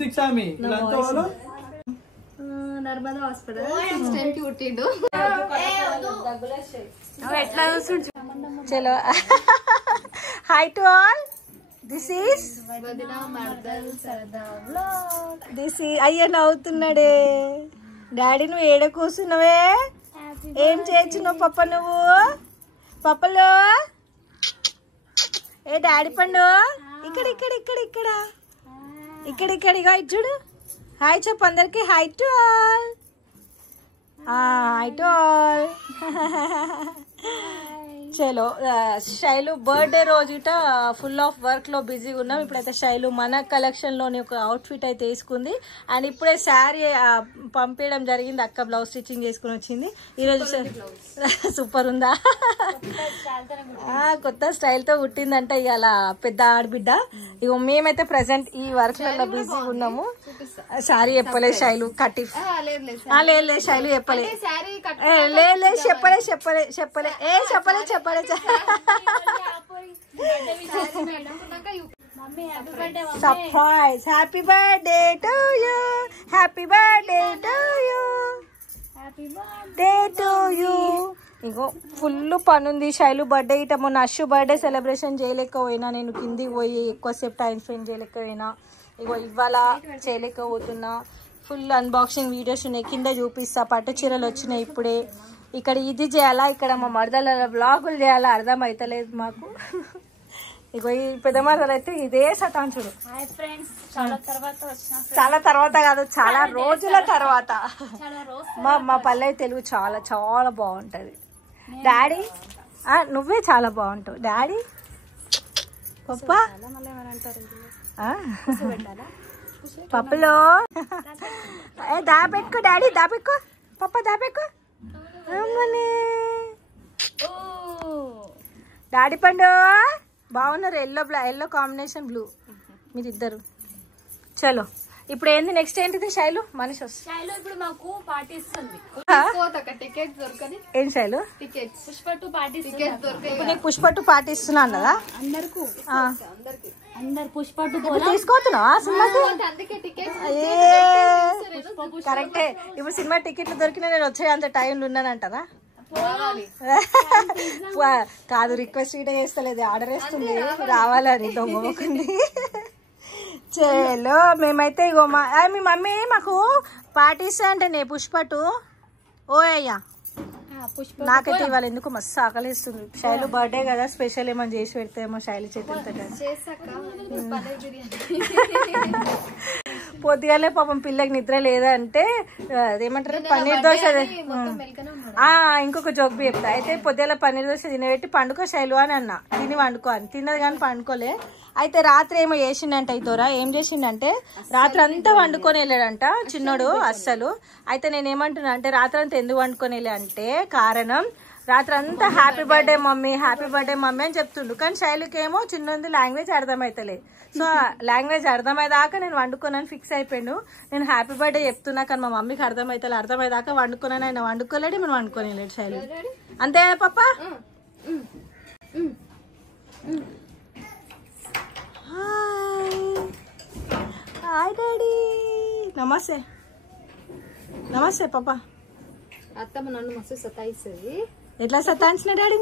దీక్షామి Narmada hospital పుట్టిండు ఎట్లా చలో hi to all this is అయ్యా నవ్వుతున్నాడే డాడీ నువ్వు ఏడ కూర్చున్నావే ఏం చేయొచ్చు నువ్వు పప్ప నువ్వు పప్పలో ఏ డాడీ పండు ఇక్కడ ఇక్కడ ఇక్కడ ఇక్కడ ఇక్కడ ఇక్కడ ఇక చూడు హాయ్ చెప్పు అందరికి hi to all hi to all చలో శైలు బర్త్డే రోజు ఇట ఫుల్ ఆఫ్ వర్క్ లో బిజీగా ఉన్నాం. ఇప్పుడైతే శైలు మన కలెక్షన్ లోని ఒక అవుట్ ఫిట్ అయితే వేసుకుంది అండ్ ఇప్పుడే శారీ పంపించడం జరిగింది. అక్క బ్లౌజ్ స్టిచ్చింగ్ చేసుకుని వచ్చింది ఈరోజు. సూపర్ ఉందా? కొత్త స్టైల్ తో పుట్టిందంట ఇవాళ పెద్ద ఆడబిడ్డ. ఇగో మేమైతే ప్రెసెంట్ ఈ వర్క్ లలో బిజీగా ఉన్నాము. శారీ చెప్పలేదు శైలు కట్టి లేదు శైలు చెప్పలే లేదు చెప్పలే చెప్పలే చెప్పలే ఏ చెప్పలే చెప్పలే surprise happy birthday to you happy birthday to you happy birthday to you. Ego full పని ఉంది శైలు బర్త్డే ఇట. మొన్న అశ్షు బర్త్డే సెలబ్రేషన్ చేయలేకపోయినా నేను కిందికి పోయి ఎక్కువసేపు టైం స్పెండ్ చేయలేకపోయినా. ఇగో ఇవాళ చేయలేకపోతున్నా. ఫుల్ అన్బాక్సింగ్ వీడియోస్ ఉన్నాయి కింద చూపిస్తా. పట్టు చీరలు వచ్చినాయి ఇప్పుడే. ఇక్కడ ఇది చేయాలా ఇక్కడ మా మరదల బ్లాగులు చేయాలా అర్థం అవుతలేదు మాకు. ఇగో ఈ పెద్ద మరదలు అయితే ఇదే సతాంచుడు. చాలా తర్వాత కాదు చాలా రోజుల తర్వాత. మా పల్లె తెలుగు చాలా చాలా బాగుంటది. డాడీ నువ్వే చాలా బాగుంటావు డాడీ. పప్పా పప్పులో దాపెట్టుకో డాడీ దాపెట్టుకో పప్ప దాపెట్టుకో డాడీ పండు బాగున్నారు. ఎల్లో కాంబినేషన్ బ్లూ మీరిద్దరు. చలో ఇప్పుడు ఏంది నెక్స్ట్ ఏంటిది శైలు మనిషి వస్తుంది ఇప్పుడు మాకు పార్టీ ఇస్తుంది. ఏం శైలు ఇప్పుడు నీకు పుష్పట్టు పార్టీ ఇస్తున్నా అన్నదా అందరు పుష్పట్టు తీసుకోతున్నావా సినిమాకి? కరెక్టే ఇప్పుడు సినిమా టికెట్లు దొరికినా నేను వచ్చే అంత టైంలో ఉన్నానంటారా? కాదు రిక్వెస్ట్ ఇటే చేస్తలేదు ఆర్డర్ వేస్తుంది రావాలని దొంగకుంది. చలో మేమైతే ఇగో మీ మమ్మీ మాకు పాటిస్తా అంటే నే పుష్పటు ఓ అయ్యా నాకైతే ఇవాళ ఎందుకు మస్తు ఆకలిస్తుంది. శైలు బర్త్డే కదా స్పెషల్ ఏమో చేసి పెడతామో శైలు చేతులతో. పొద్దుగాలే పాపం పిల్లకి నిద్ర లేదంటే అదేమంటారు పన్నీర్ దోశ. ఇంకొక జోక్ బి చెప్తా. అయితే పొద్దుగాల పన్నీర్ దోశ తినబెట్టి పండుకో శైలు అని అన్న. తిని వండుకో అని తిన్నది కానీ పండుకోలే. అయితే రాత్రి ఏమో చేసిండంట ఇతోరా. ఏం చేసిండంటే రాత్రి అంతా వండుకొని వెళ్ళాడంట చిన్నోడు అస్సలు. అయితే నేను ఏమంటున్నా అంటే రాత్రి అంతా ఎందుకు వండుకొని వెళ్ళా అంటే కారణం రాత్రి అంతా హ్యాపీ బర్త్డే మమ్మీ అని చెప్తుండు. కానీ శైలుకేమో చిన్నది లాంగ్వేజ్ అర్థమైతలే. సో లాంగ్వేజ్ అర్థమయ్యేదాకా నేను వండుకోనని ఫిక్స్ అయిపోయాను. నేను హ్యాపీ బర్త్డే చెప్తున్నా కానీ మా మమ్మీకి అర్థమయ్యేదాకా వండుకున్నాను. ఆయన వండుకోలేడు మనం వండుకొని వెళ్ళాడు శైలు. అంతే పప్ప. హాయ్ డాడీ నమస్తే. నమస్తే పాప. అత్తమ్మ నన్ను మస్తు సతాయిస్తుంది. ఎట్లా సతాయించిన డాడీ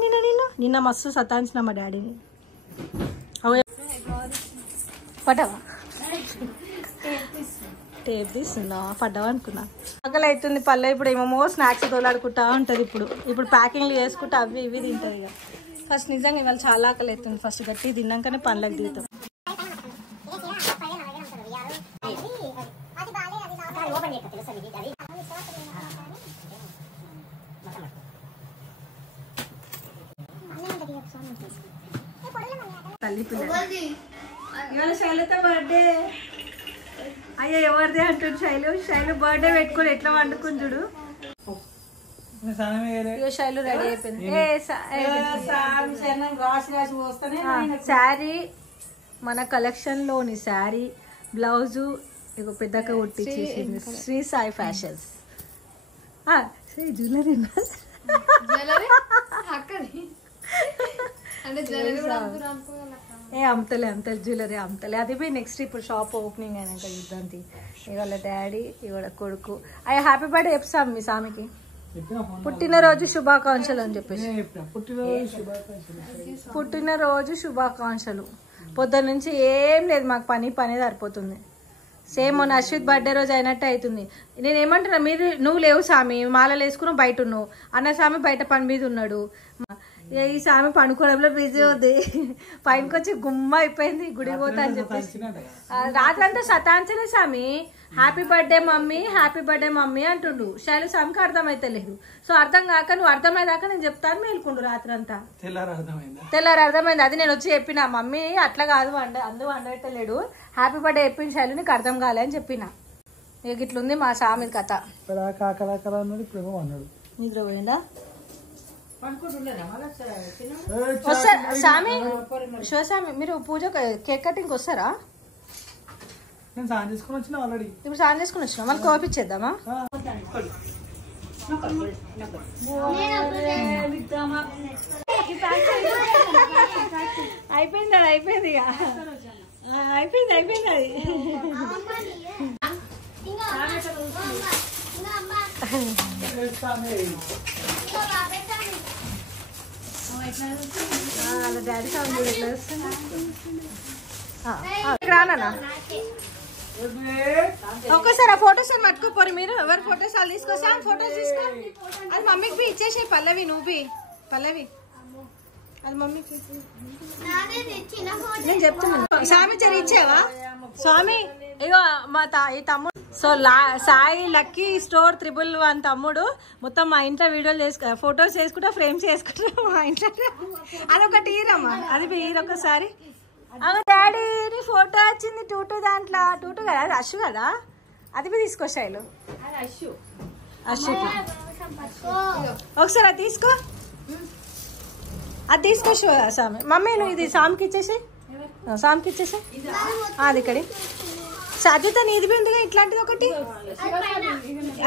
నిన్న మస్తు సతాయించిన మా డాడీని. పడ్డావా? టేప్ తీస్తున్నా పడ్డావా అనుకున్నా. ఆకలి అవుతుంది పల్లె. ఇప్పుడు ఏమేమో స్నాక్స్ తోలాడుకుంటా ఉంటది. ఇప్పుడు ప్యాకింగ్లు చేసుకుంటా అవి ఇవి తింటది ఇక. ఫస్ట్ నిజంగా ఇవాళ చాలా ఆకలి అవుతుంది. ఫస్ట్ గట్టి తిన్నాకనే పనులకు దిగుతాం. తల్లి పిల్ల ఇవాళ శైలత బర్త్డే. అయ్యో ఎవరిదే అంటుంది శైలు బర్త్డే పెట్టుకొని ఎట్లా వండుకుని చూడు. శైలు రెడీ అయిపోయింది. శారీ మన కలెక్షన్ లోని శారీ బ్లౌజు ఇక పెద్దగా కుట్టించేసింది Shri Sai fashions. Jewellery jewellery అక్కడి అంటే జ్యువెలరీ కూడా ఏ అమ్ముతలే జ్యువెలరీ అమ్ముతలే. అది పోయి నెక్స్ట్ ఇప్పుడు షాప్ ఓపెనింగ్ అయినాక యుద్ధాంతి ఇవాళ డాడీ ఇవాళ కొడుకు. అయ్యా హ్యాపీ బర్త్డే చెప్తాం మీ సామికి, పుట్టినరోజు శుభాకాంక్షలు అని చెప్పేసి. పుట్టినరోజు శుభాకాంక్షలు. పొద్దున్న నుంచి ఏం లేదు మాకు, పని సరిపోతుంది. సేమ్ మొన్న అశ్విత్ బర్త్డే రోజు అయినట్టు అవుతుంది. నేను ఏమంటున్నా, నువ్వు లేవు సామి, మాలలు వేసుకున్నావు బయట ఉన్నావు, అన్న సామి బయట పని మీద ఉన్నాడు. ఈ సామి పండుకోవడంలో బిజీ ఉంది. పైనకి వచ్చి గుమ్మ అయిపోయింది, గుడికి పోతా అని చెప్పేసి రాత్రి అంతా సతాంచలే సామి. Happy birthday mummy, happy birthday mummy అంటుండు. శైలు సామికి అర్థమైతే లేదు. సో అర్థం కాక నువ్వు అర్థమయ్యేదాకా నేను చెప్తాను మేలుకుండు రాత్రి అంతా. తెల్లారు అర్థమైంది. అది నేను వచ్చి చెప్పిన, మమ్మీ అట్లా కాదు అందు వండలేడు, హ్యాపీ బర్త్డే చెప్పిన శైలు నీకు అర్థం కాలే అని చెప్పిన. ఇక ఇట్లుంది మా సామి కథ. నిద్ర పోయిందా సామి? శివసామి మీరు పూజ కేక్ కటింగ్ వస్తారా? నేను సాయం చేసుకుని వచ్చిన ఆల్రెడీ. ఇప్పుడు సాయం చేసుకుని వచ్చినా, మళ్ళీ కోపించేద్దామా? అయిపోయింది అది, అయిపోయింది ఇక అయిపోయింది అది. డాడీ సౌండ్ ఎట్లా వస్తుంది? రానా ఒక్కసారి ఆ ఫొటోస్ అని పట్టుకోపోరు మీరు. ఎవరు ఫొటోస్ వాళ్ళు తీసుకొస్తా, ఫొటోస్ తీసుకో. అది మమ్మీకి బి ఇచ్చేసే. పల్లవి నువ్వు బి, పల్లవి అది మమ్మీకి నేను చెప్తున్నాను. స్వామి చరి ఇచ్చావా స్వామి? ఇగో మా ఈ తమ్ముడు. సో సాయి లక్కీ స్టోర్ 111 తమ్ముడు మొత్తం మా ఇంట్లో వీడియోలు ఫొటోస్ చేసుకుంటా, ఫ్రేమ్స్ చేసుకుంటా మా ఇంట్లో. అదొకటి ఈరమ్మా, అది ఈరొకసారి. డాడీ నీ ఫోటో వచ్చింది టూటు దాంట్లో. టూటు కదా అది, అశ్వు కదా అది తీసుకో శైలు. అశ్వుకి ఒకసారి అది తీసుకో, అది తీసుకో సామి. మమ్మీ నువ్వు ఇది సామికి ఇచ్చేసి, సామికి ఇచ్చేసి. అది ఇక్కడ సాధ్యత నీది ఉందిగా ఇట్లాంటిది ఒకటి.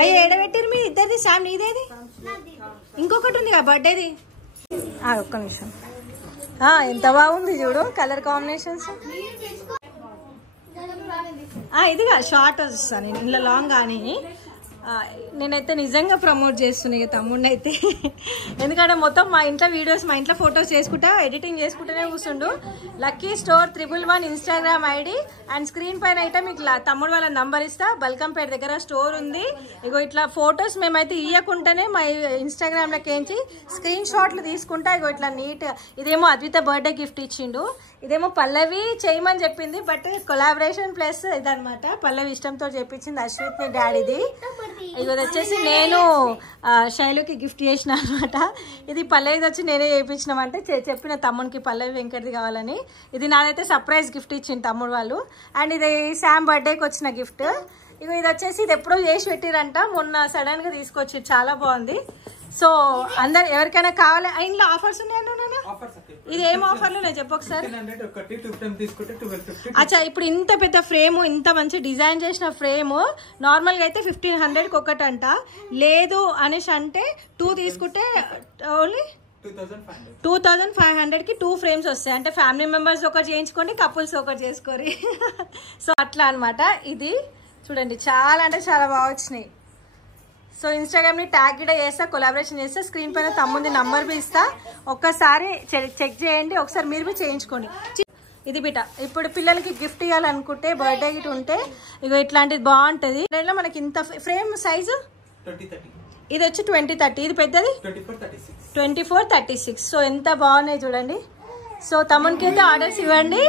అయ్యి ఏడబెట్టిరు మీ ఇద్దరిది? సామ్ నీదేది? ఇంకొకటి ఉంది కదా బర్త్డేది. ఒక్క నిమిషం. ఎంత బాగుంది చూడు కలర్ కాంబినేషన్స్. ఇదిగా షార్ట్ వస్తాను ఇంట్లో లాంగ్ కానీ. నేనైతే నిజంగా ప్రమోట్ చేస్తున్నా ఇక తమ్ముడిని అయితే. ఎందుకంటే మొత్తం మా ఇంట్లో వీడియోస్, మా ఇంట్లో ఫొటోస్ చేసుకుంటా, ఎడిటింగ్ చేసుకుంటూనే కూర్చుండు. Lucky store 111 Instagram ID and screen పైన అయితే మీకు తమ్ముడు వాళ్ళ నంబర్ ఇస్తా. బల్కంపేట దగ్గర స్టోర్ ఉంది. ఇగో ఇట్లా ఫొటోస్ మేమైతే ఇయ్యకుండానే మా ఇన్స్టాగ్రామ్లోకి స్క్రీన్ షాట్లు తీసుకుంటా. ఇగో ఇట్లా నీట్. ఇదేమో అద్విత బర్త్డే గిఫ్ట్ ఇచ్చిండు, ఇదేమో పల్లవి చేయమని చెప్పింది. బట్ కొలాబరేషన్ ప్లస్ ఇదనమాట, పల్లవి ఇష్టంతో చెప్పించింది అశ్విత్ ని డాడీది. ఇది వచ్చేసి నేను శైలుకి గిఫ్ట్ చేసిన అనమాట. ఇది పల్లవిది వచ్చి నేనే చేయించినామంటే చెప్పిన తమ్మునికి పల్లవి వెంకటది కావాలని. ఇది నాదైతే సర్ప్రైజ్ గిఫ్ట్ ఇచ్చింది తమ్ముడు వాళ్ళు. అండ్ ఇది శామ్ బర్త్డేకి వచ్చిన గిఫ్ట్. ఇక ఇది వచ్చేసి ఇది ఎప్పుడో చేసి పెట్టిరంట, మొన్న సడన్ గా తీసుకొచ్చి చాలా బాగుంది. సో అందరు ఎవరికైనా కావాలి. ఇంట్లో ఆఫర్స్ ఉన్నాయన్నా? ఇది ఏం ఆఫర్లు నేను చెప్పు ఒకసారి. అచ్చా, ఇప్పుడు ఇంత పెద్ద ఫ్రేమ్, ఇంత మంచి డిజైన్ చేసిన ఫ్రేమ్ నార్మల్గా అయితే 1500కి ఒకటి అంట. లేదు అనేసి అంటే 2 తీసుకుంటే ఓన్లీ 2500కి 2 ఫ్రేమ్స్ వస్తాయి. అంటే ఫ్యామిలీ మెంబర్స్ ఒకటి చేయించుకోండి, కపుల్స్ ఒకటి చేసుకోరి. సో అట్లా అనమాట. ఇది చూడండి చాలా అంటే చాలా బాగా వచ్చినాయి. సో ఇన్స్టాగ్రామ్ ని ట్యాగ్ కూడా చేస్తా, కొలాబరేషన్ చేస్తా. స్క్రీన్ పైన తమ్ముంది నంబర్ బి ఇస్తా, ఒక్కసారి చెక్ చేయండి. ఒకసారి మీరు బి చేయించుకోండి. ఇది బిట ఇప్పుడు పిల్లలకి గిఫ్ట్ ఇవ్వాలనుకుంటే, బర్త్డే గిట్ ఉంటే ఇగో ఇట్లాంటిది బాగుంటది. మనకి ఇంత ఫ్రేమ్ సైజు ఇది వచ్చి 20-30, ఇది పెద్దది 24-36. సో ఎంత బాగున్నాయి చూడండి. సో తమ్మునికి అయితే ఆర్డర్స్ ఇవ్వండి,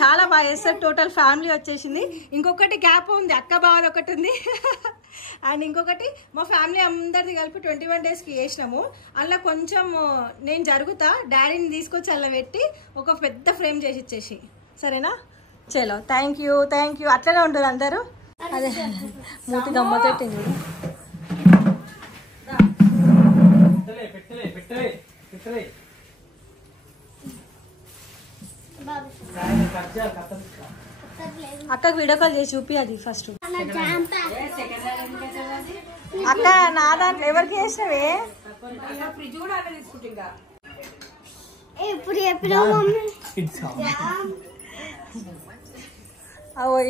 చాలా బాగా చేస్తారు. టోటల్ ఫ్యామిలీ వచ్చేసింది. ఇంకొకటి గ్యాప్ ఉంది, అక్క బావది ఒకటి ఉంది. అండ్ ఇంకొకటి మా ఫ్యామిలీ అందరిది కలిపి 21 డేస్కి చేసినాము. అలా కొంచెం నేను జరుగుతా, డాడీని తీసుకొచ్చి అలా పెట్టి ఒక పెద్ద ఫ్రేమ్ చేసి ఇచ్చేసి. సరేనా? చలో, థ్యాంక్ యూ. అట్లనే ఉంటుంది అందరూ. అదే మూతి గమ్మతెట్టింది. అక్కకు వీడియో కాల్ చేసి చూపి అది ఫస్ట్. అక్క నా దాంట్లో ఎవరికి చేసినవే? ఫ్రిడ్జ్ కూడా అక్కడ తీసుకుంటా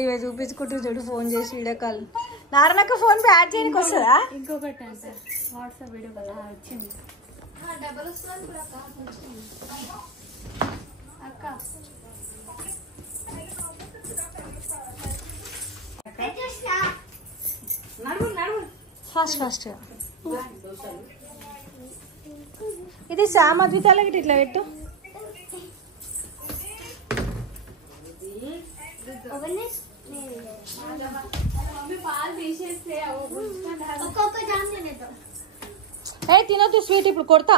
ఇవే చూపించుకుంటూ చూడు ఫోన్ చేసి వీడియో కాల్. నారాయణకు ఫోన్ పే యాడ్ చేయడానికి వస్తుందా? ఇంకొకటి అంటే వాట్సాప్ వీడియో కదా వచ్చింది. డబల్ వస్తుంది కూడా అక్క. ఫాస్ట్ ఇది శామ్ అద్వితాలకి ఇట్లా పెట్టు. ఏ తినొద్దు స్వీట్ ఇప్పుడు కొడతా.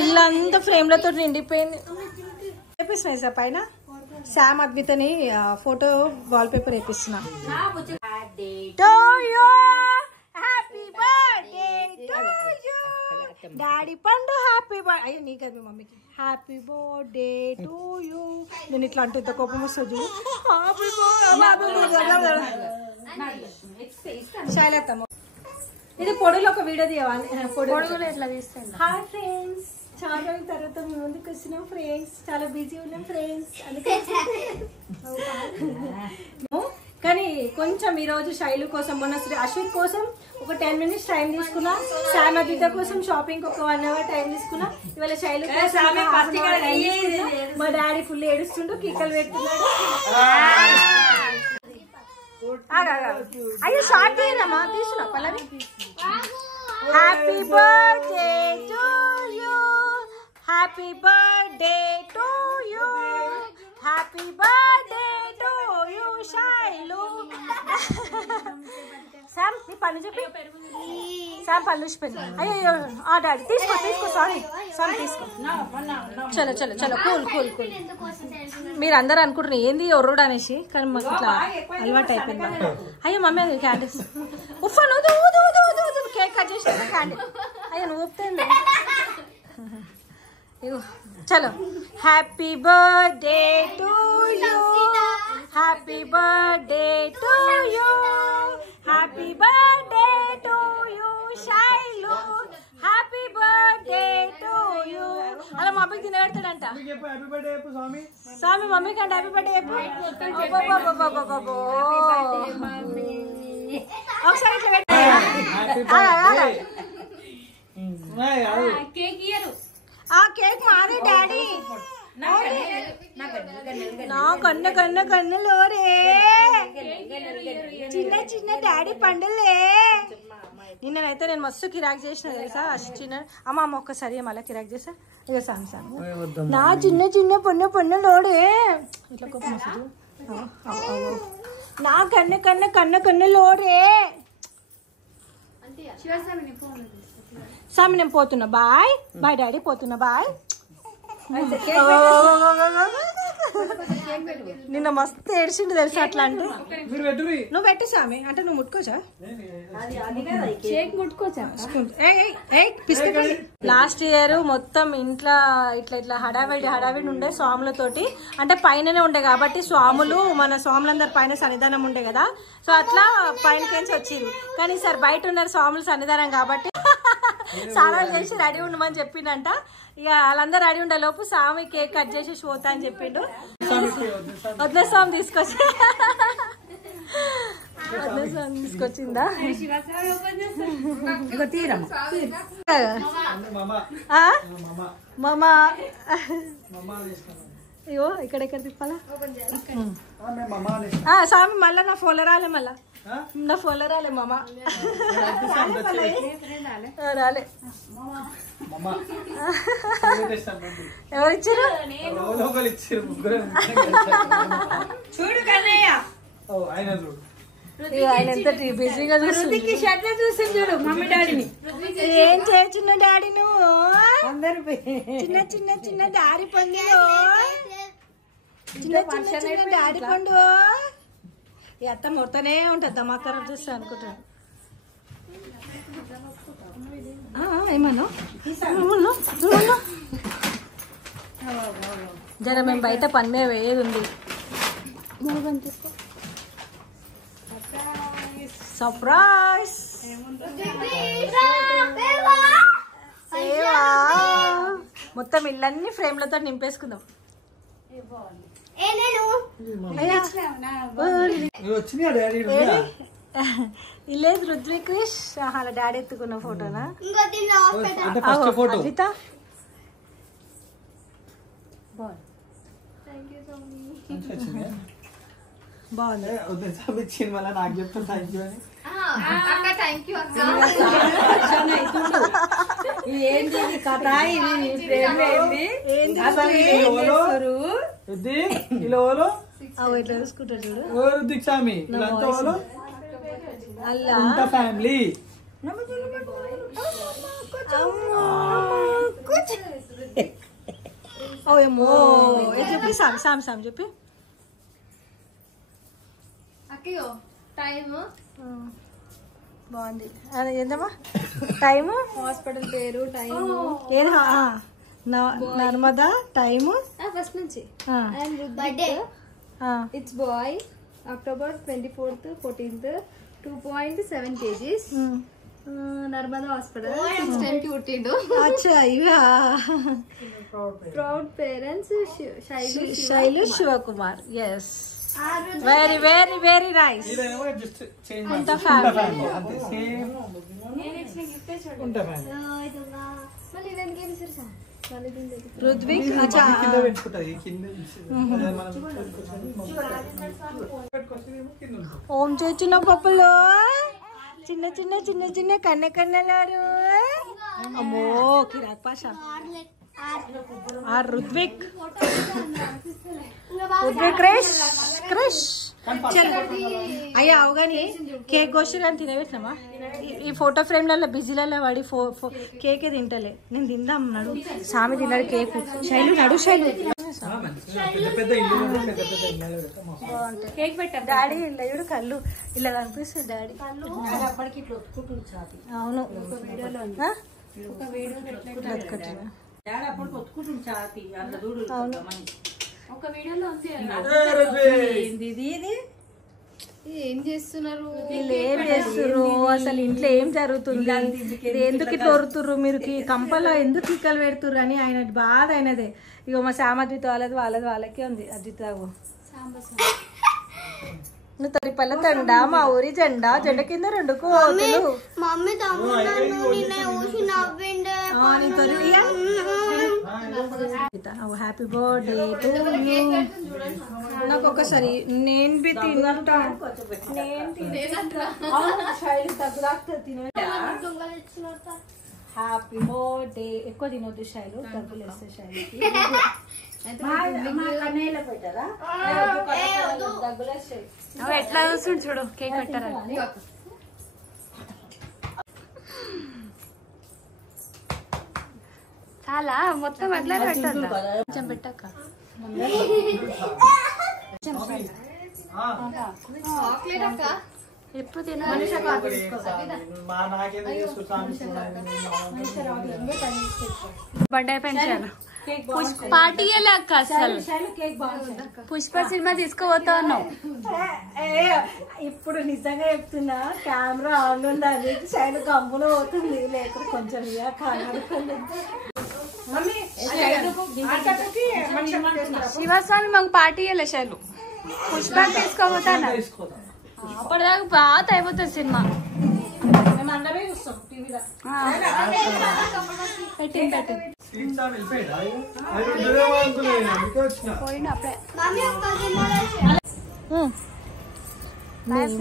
ఇల్లంతా ఫ్రేమ్లతో నిండిపోయింది. వేపిస్తున్నాయి సార్ పైన శామ్ అద్వితని ఫోటో వాల్ పేపర్ వేపిస్తున్నా. డాడీ పండు హ్యాపీ బర్త్డే. అయ్యో నీ కదా మమ్మీకి హ్యాపీ బర్త్డే టు యూ. నేను ఇట్లా అంటే ఇంత కోపం వస్తుంది. శైలత్తమ్మ ఇది పొడులో ఒక వీడియో తీయాలి. పొడుగులో ఎట్లా తీస్తాను. హాయ్ ఫ్రెండ్స్, చాలా రోజుల తర్వాత మీ ముందుకు వచ్చినాం ఫ్రెండ్స్. చాలా బిజీ ఉన్నాం ఫ్రెండ్స్. అందుకే కానీ కొంచెం ఈరోజు శైలు కోసం మొన్న అశ్విత్ కోసం ఒక 10 minutes టైం తీసుకున్నా. శామ్ అద్విత కోసం షాపింగ్ ఒక 1 hour టైం తీసుకున్నా. ఇవాళ శైలు కోసం మా డాడీ ఫుల్ ఏడుస్తుండు, కిక్కలు పెడుతున్నాడు. అయ్యో షార్ట్ చేయరమ్మా, తీసుకున్నా Pallavi. Happy birthday to you, happy birthday to you, happy birthday to you Sailu. Sam నీ పన్ను చెప్పి. శామ్ పన్ను చూసిపోయింది. అయ్యో డాడీ తీసుకో సారీ తీసుకో. చలో చలో చలో కూల్ కూల్ కూల్. మీరు అందరూ అనుకుంటున్నారు ఏంది ఒర్రుడు అనేసి, కానీ మాకు ఇట్లా అలవాటు అయిపోయింది. అయ్యో మమ్మీ అది క్యాండిల్స్ ఉఫ్ఫను కేక్ కట్ చేసిన క్యాండిల్. అయ్యో నువ్వు ఊపుతుంది. చలో happy birthday to you, happy birthday to you, happy birthday to you Shailu, happy birthday to you. అలా మా అబ్బాయికి తినబెడతాడంట. స్వామి మమ్మీ కంటే హ్యాపీ బర్త్డే చెప్పు. ఒకసారి ఇట్లా పెట్టు. ఆ కేక్ మాదే డాడీ. నా కన్నులో రే చిన్న చిన్న డాడీ పండులే. నిన్ననైతే నేను మస్తు కిరాక్ చేసిన తెలుసా. చిన్న అమ్మ ఒక్కసారి మళ్ళీ కిరాక్ చేసా. ఇక సామి నా చిన్న చిన్న పొన్నులోడే ఇట్లా కోపం వస్తుంది. నా కన్నులోడే. సామి నేను పోతున్నా, బాయ్ బాయ్ డాడీ పోతున్నా బాయ్. నిన్న మస్తు ఏడ్చిండు తెలుసా. అట్లా అంటే నువ్వు పెట్టు సామి అంటే నువ్వు ముట్టుకోవచ్చా. లాస్ట్ ఇయర్ మొత్తం ఇంట్లో ఇట్లా హడావిడి ఉండే స్వాములతోటి. అంటే పైననే ఉండే కాబట్టి స్వాములు మన స్వాములందరి పైన సన్నిధానం ఉండే కదా. సో అట్లా పైనకేంచి వచ్చింది. కానీ సార్ బయట ఉన్నారు స్వాములు సన్నిధానం కాబట్టి స్నానాలు చేసి రెడీ ఉండమని చెప్పిండంట. ఇక వాళ్ళందరూ రెడీ ఉండే లోపు స్వామి కేక్ కట్ చేసి పోతా అని చెప్పిండు. వద్ద స్వామి తీసుకొచ్చిందా. మామా అయ్యో ఇక్కడెక్కడ తిప్పాలా స్వామి. మళ్ళా నా ఫోన్ రాలే, మళ్ళా నా ఫోన్ రాలే మామ. రాలే ఎవరిచ్చారు చూడు కన్నయ్య. ఆయన ఎంత బిజీగా చూస్తుంది చూడు మమ్మీ డాడీని. ఏం చేస్తున్న డాడీ నువ్వు. చిన్న దారి పండు, చిన్న డాడీ పండు. అత్త మొత్తనే ఉంటుంది దమాకరం చూస్తా అనుకుంటాను. ఏమన్నా జర మేము బయట పని మీద వేయేది ఉంది. సర్ప్రైజ్ మొత్తం ఇల్లన్నీ ఫ్రేమ్లతో నింపేసుకుందాం. ఇల్లేదు రుద్విక్ క్రిష్ అలా డాడీ ఎత్తుకున్న ఫోటోనా? అజిత బాగుంది. నాకు చెప్తాను థ్యాంక్ యూ అని. స్వామి ఫ్యామిలీ చెప్పి సామ్ సామ్ చెప్పి బాగుంది. ఏందమ్మా టైము? హాస్పిటల్ పేరు, టైము, ఏది? నర్మదా టైము ఫస్ట్ నుంచి. It's boy October 24th 14th 2.7 kgs. Narmada hospital 610 పుట్టిండు. అచ్చా ఇవా. Proud parents Sailu Shivakumar. Yes very very very nice. Rudvik ఓం చేసిన పప్పులు చిన్న చిన్న చిన్న చిన్న కన్నెలారు. అమ్మో కిరాక్ పాష. రుద్విక్ క్రిష్ క్రిష్ అయ్యా అవగాని కేక్ కోసి కానీ తినబెట్టినామా? ఈ ఫోటో ఫ్రేమ్లలో బిజీలలో వాడి కేకే తింటలే. నేను తిందాం నడు. సామి తిన్నాడు కేక్. శైలు నడు శైలు. కేక్ పెట్టా డాడీ. ఇలా చూడు కళ్ళు ఇలా కనిపిస్తుంది డాడీ. అవును ఏం చేస్తున్నారు? వీళ్ళు ఏం చేస్తుర్రు అసలు? ఇంట్లో ఏం జరుగుతుంది? ఎందుకు ఇట్లా వరుతుర్రు మీరు? కంపలో ఎందుకు ఇక్కలు పెడుతుర్రు అని ఆయన బాధ అయినదే. ఇగో మా సామద్విత వాళ్ళది వాళ్ళకే ఉంది. అద్విత నువ్వు తరిపల్ల తండా మా ఊరి జెండా జెండా కింద 2 కోతులు. Happy birthday to you. నాకు ఒకసారి నేను బి తింటా. Happy birthday. ఎక్కువ తినొద్దు శైలు, దగ్గులు వేస్తాయి శైలుకి. ఎట్లా చూస్తుండు చూడు. కేక్ పెట్టారా? చాలా మొత్తం అట్లా పెట్టాలి. కొంచెం పెట్టాక ఎప్పుడు తిన బర్త్డే పెంచాను. పార్టీ అక్క అసలు పుష్ప సినిమా తీసుకుపోతా ఉన్నావు. ఇప్పుడు నిజంగా చెప్తున్నా, కెమెరా ఆన్ ఉండాలి. శైలు గమ్మున పోతుంది. లేకపోతే కొంచెం శివస్వామి మాకు పార్టీ ఇవ్వలే శైలు. పుష్ప తీసుకోపోతాను. అప్పటిదాకా బాగా అయిపోతుంది సినిమా. పెట్టింది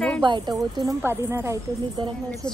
మేము బయట పోతున్నాం. 10:30 అవుతుంది. ఇద్దరం కలిసి